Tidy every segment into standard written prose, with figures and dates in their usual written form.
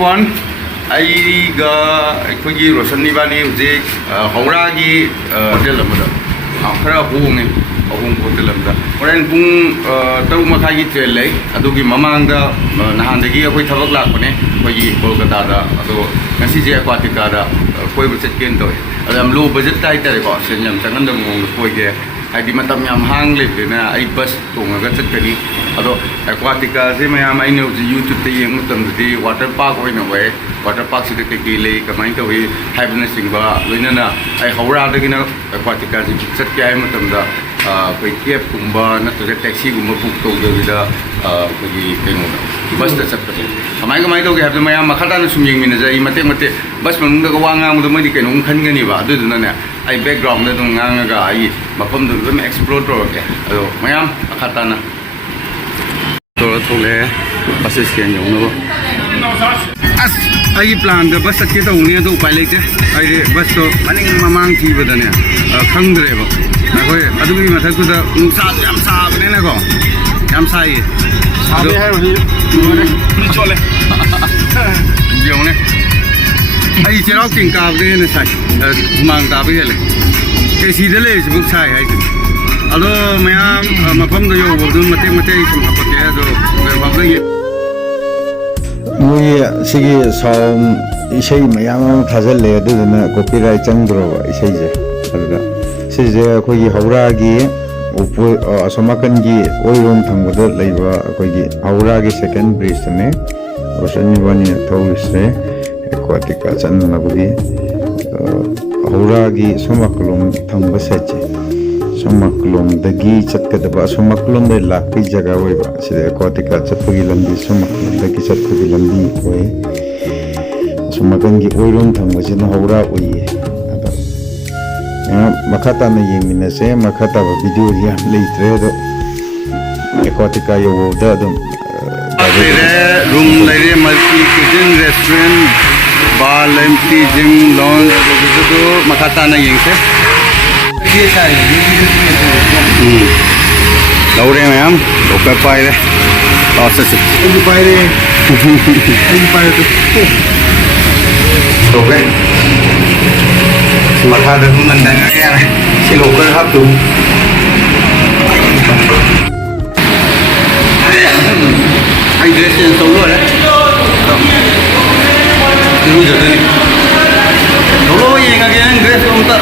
everyone. Aiga aikogi Roshan Ibani Ujik Howrah-gi delamada khara hong ahung hotelamda horen pung taruk makhai gi train lei adugi mamangda nahandagi akoi thabak lakpane aikogi Kolkata da ado ngasi je Aquatica da koi chatken toy adam low budget tai tare ko senyam changan da mong koi ge haidi matam yam hang le na ai bus tonga chatkani ado Aquatica se mayam ai no YouTube te yeng mutam di water park oina we water park se te ki le kamai to we haibna singba loina na ai Howrah da gina Aquatica se chatke ai mutam da koi cab kumba na to taxi gumba book to da koi keno bus da chatpa kamai to ge habda mayam makhata na sum yeng mina jai mate bus manung da wanga mu da mai keno khan gani ba adu na ne ai background da dung nga ga ai mafam du ba explore to ke ado mayam makhata na Tole buses can you know? As I plan the bus at Kita only to pilot, I bus to running Mamang Kiva than a Kangrevo. I do be matter to the Yamsa, Venago. Yamsai. I see routing car in a side, Mang Gabriele. I see the legs book side, I think. Although my mom do you will do mathematics from Aquatica, we see some issue Mayam Hazel led in a copyright Chandro, says Kogi Howrah-gi, Somakangi, Oirum Tangudo, Labor, Kogi Howrah-gi second priest, Oceanivani tourist, Aquatica, Chanagudi, Howrah-gi, Somakulum, Tangasachi. Somaklum dagi chatkadaba somaklum de lakpi jaga weba sida Aquatica chatpagi lambi somaklum dagi chatpagi lambi oy somakangi oirum thangwajina Howrah oye ada makhata na yemina se makhata ba video ya leitre do Aquatica yo da dum room laire multi kitchen restaurant bar empty gym lounge do makhata na yengse đâu đây mày không? Đồ cà phê đây. To sẽ xịt. Anh đi bay đi. Anh bay đi. Đồ đây. Mà tha được mình đang nghe này. Sẽ đồ cơ hấp tụ. Anh ghé trên sâu rồi đấy. Đi bây giờ đây. Đồ lô gì ngay kia anh ghé xuống tận.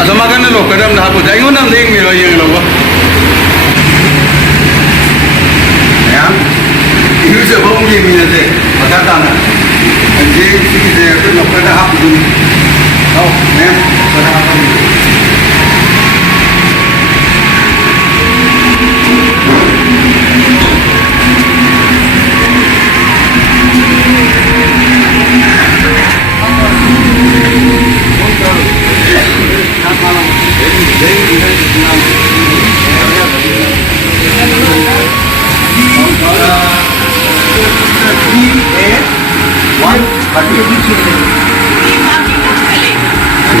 Asal makan lo, kadang dah apa? Jangan nak deng milo yang lo. Ya, ini sebab mungkin ini je. Macam mana? Jadi sini je tu lo kadang apa tu? Oh, ni kadang apa tu?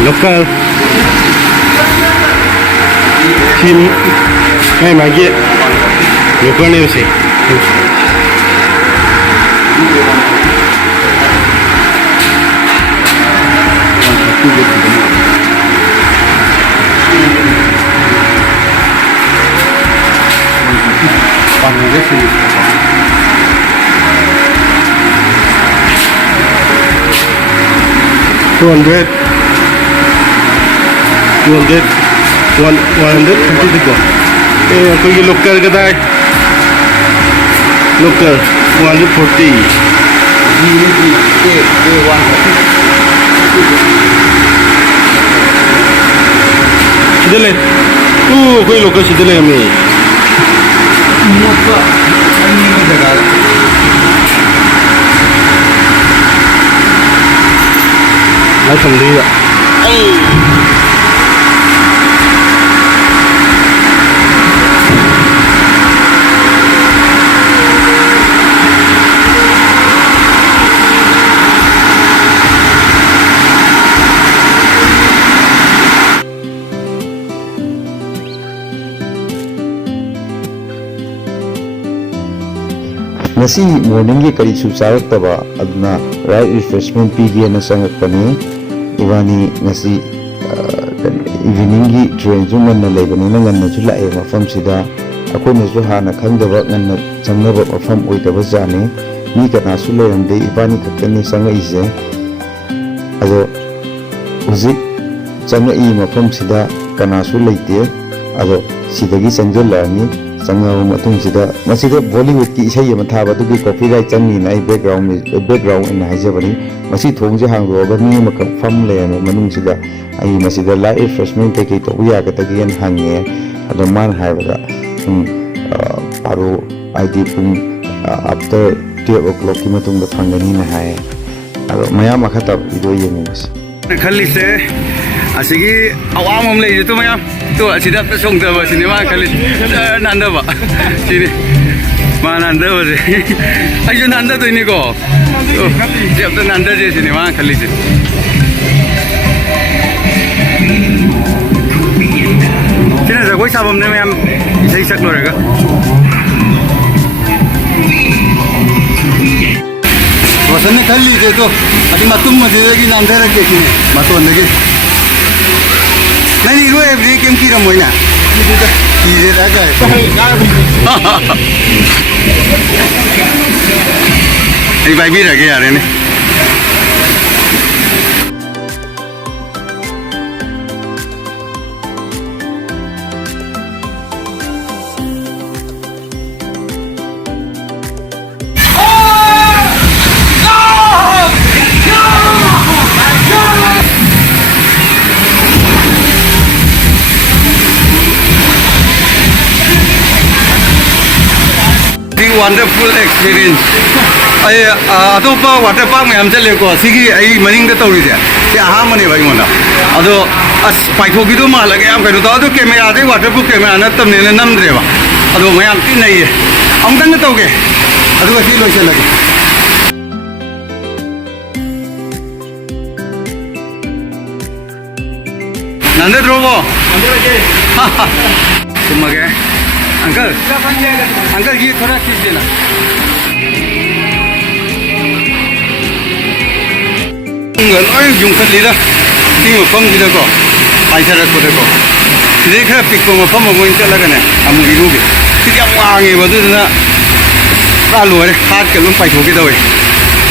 Local team hai magi local ne se $200 कोई local का था local 140 सीधे ले कोई local सीधे ले हमें मैं समझी ngasi morning gi kari su charak taba adna right refreshment pigi na sangakpani ibani ngasi evening gi train ju nganna lebani na nganna ju lae mafam sida akoina ju hana khangdaba nganna changnaba mafam oidaba jani mi kana su leramde ibani kakkani sangai je ado uzik changai mafam sida kana su leite ado sidagi changjolani changaw matung sida masida Bollywood ki isai ma thaba du ki copyright channi na background in haijabani masi thongje hangro ga mi ma fam le manung sida ai masida live refreshment ke to ya ga ta gen hange ado man haiba paro id pung after 12 o'clock ki matung da thangani na hai ado maya ma khata ido yemi mas khali se asigi awam om le tu maya tu asida pe song da ba sini ma khali nanda ba sini ma nanda ba je ayo nanda to ini ko jab to nanda je sini ma khali je sini sa koi sabam ne maya isai sak lo rega wasan ne khali je to ati matum ma je gi nanda ra ke sini maton de gi नहीं वो every केम की रमोई ना ये राजा है ये भाई भी रखे यार ने wonderful experience. I atopa water park me amcha leko sigi ai maning da tawri ja ya ha mane bai mona ado as paitho gi do ma lage am kai do ado camera de waterproof camera na tamne ne nam dre ba ado me am ti nai am dang taw ge ado si lo se lage nande drobo andre ge tumage uncle uncle ये थोड़ा खींच देना ꯂꯣꯏ ꯌꯨꯡꯈꯠꯂꯤꯗ ꯁꯤ ꯃꯐꯝꯁꯤꯗꯀꯣ ꯄꯥꯏꯊꯔꯛꯄꯗꯀꯣ ꯁꯤꯗꯩ ꯈꯔ ꯄꯤꯛꯄ ꯃꯐꯝ ꯑꯃ ꯑꯣꯏꯅ ꯆꯠꯂꯒꯅꯦ ꯑꯃꯨꯛ ꯏꯔꯨꯒꯦ ꯁꯤꯗꯤ ꯌꯥꯝ ꯋꯥꯡꯉꯦꯕ ꯑꯗꯨꯗꯨꯅ ꯄꯨꯔꯥ ꯂꯣꯏꯔꯦ ꯍꯥꯠꯀ ꯑꯗꯨꯝ ꯄꯥꯏꯊꯣꯛꯀꯦ ꯇꯧꯋꯦ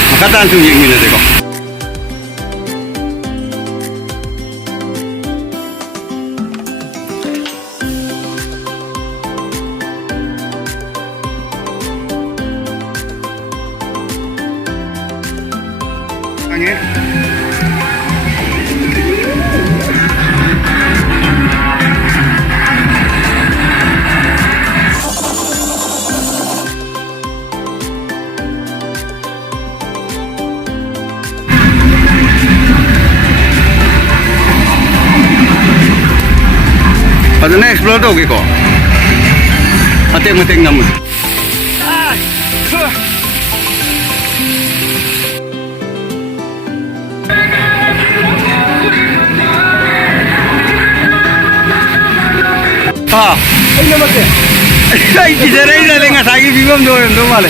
ꯃꯈꯥ ꯇꯥꯅ ꯁꯨꯝ ꯌꯦꯡꯃꯤꯟꯅꯁꯦꯀꯣ Padahal explore daw ko. Mateng naman. Ah, ay naman eh. Ay, kisaray na lang asagi bibam doon male.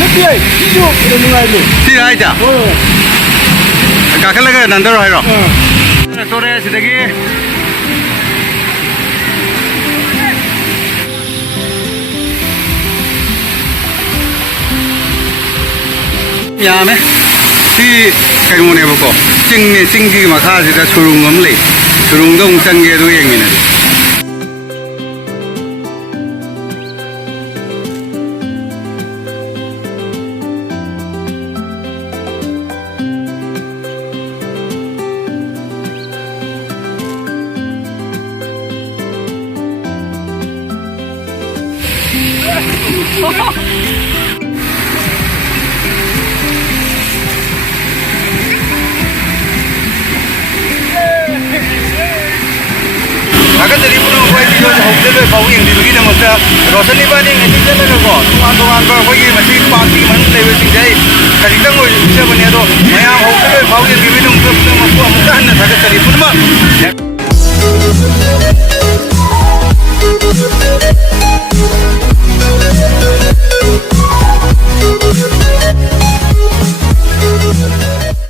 Nati ay, sino nungai lo. Sino ay ta? Oh. Kakalaga nandaro hayro. Tore sidagi. 야매 이 개문에 보고 찡네 찡기 막 하지다 수릉 엄리 수릉동 짱게도 행미네 아까 전에 보는 거에 비교해서 홈들을 보고 있는 게 뭐죠? 로선이반이 이제 잘라고 동안 거기 마치 파티만 레벨 진짜이 가지던 거 진짜 뭐냐도 그냥 홈들을 보고 있는 게 좀 뭐 아무것도 안 나서 저기 보는 거